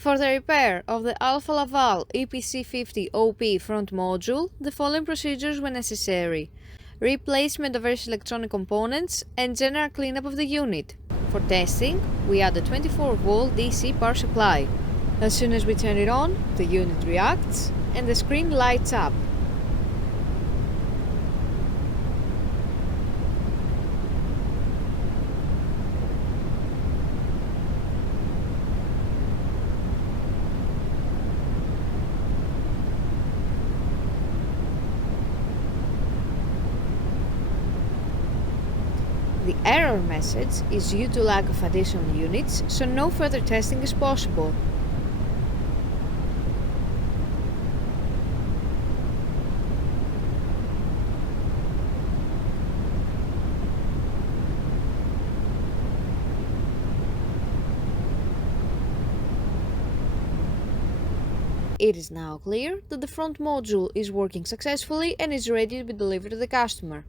For the repair of the Alfa Laval EPC 50 OP front module, the following procedures were necessary: replacement of various electronic components and general cleanup of the unit. For testing, we add a 24-volt DC power supply. As soon as we turn it on, the unit reacts and the screen lights up. The error message is due to lack of additional units, so no further testing is possible. It is now clear that the front module is working successfully and is ready to be delivered to the customer.